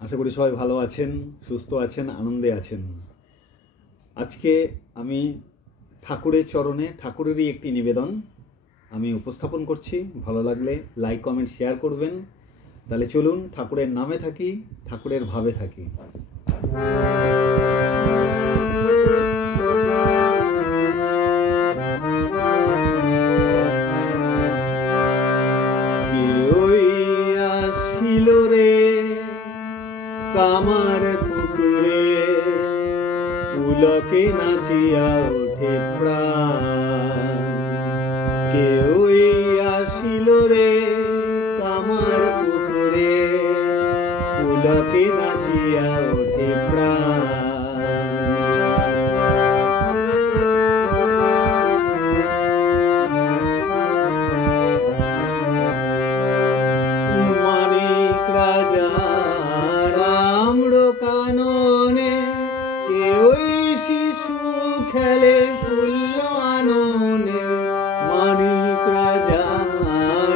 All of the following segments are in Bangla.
আশা করি সবাই ভালো আছেন, সুস্থ আছেন, আনন্দে আছেন। আজকে আমি ঠাকুরের চরণে ঠাকুরেরই একটি নিবেদন আমি উপস্থাপন করছি। ভালো লাগলে লাইক, কমেন্ট, শেয়ার করবেন। তাহলে চলুন ঠাকুরের নামে থাকি, ঠাকুরের ভাবে থাকি। কামার পুকুরে পুলকে নাচিয়া ওঠে প্রাণ। কেউই আসিল রে কামার পুকুরে পুলকে নাচিয়া ওঠে প্রাণ। মানিক রাজা খেলে ফুল্ল আননে, মানিক রাজা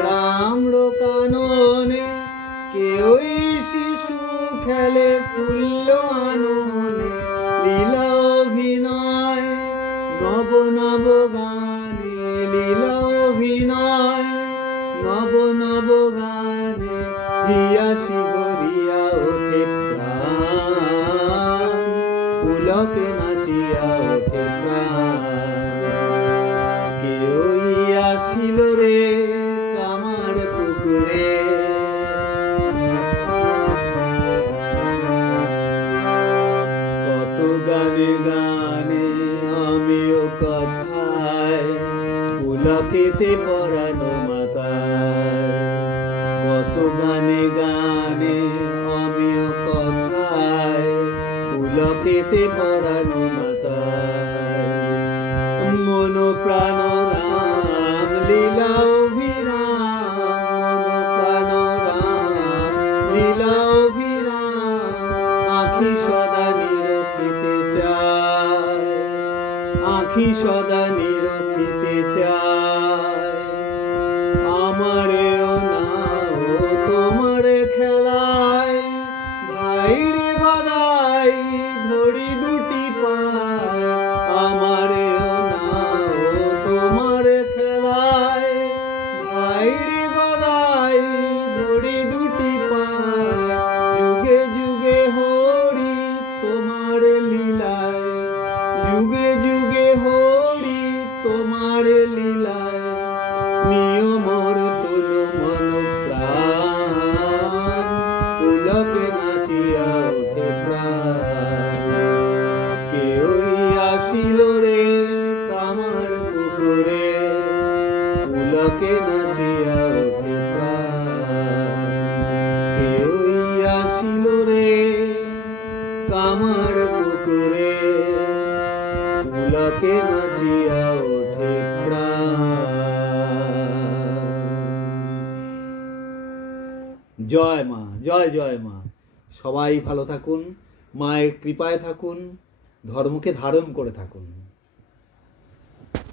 রামর কাননে কেউই শিশু খেলে ফুল্ল আননে। লীলা অভিনয় নব নব গানে, লীলা অভিনয় নব নব গানে হিয়া শিহরিয়া ওঠে প্রাণ। পুলকে নাচিয়া ওঠে প্রাণ। কেউই আসিল রে কামার পুকুরে। কত গানে গানে আমিও কথায় পুলকেতে পরানো মাতায়। কত গানে গানে আমিও কথায় পুলকেতে পরানো মাতায়। মন প্রাণ রাম লীলা অভিরাম, মন প্রাণ রাম লীলা অভিরাম। আঁখি সদা নিরখিতে চায়, আঁখি সদা নিরখিতে চায়। আমারেও না ও তোমার খেলায়, ভাইরে গদাই ধরি দুটি পায়। আমারেও না ও তোমার খেলায়, ভাইরে গদাই ধরি দুটি পায়। যুগে যুগে হরি তোমার লীলায়, যুগে যুগে হরি তোমার লীলায়। নিয়মর তোলো মন প্রাণ, পুলকে নাচিয়া ওঠে প্রাণ। কেউই আসিল রে কামার পুকুরে পুলকে নাচিয়া ওঠে প্রাণ। কেউই আসিল রে কামার পুকুরে পুলকে নাচিয়া ওঠে প্রাণ। জয় মা, জয় জয় মা। সবাই ভালো থাকুন, মায়ের কৃপায় থাকুন, ধর্মকে ধারণ করে থাকুন।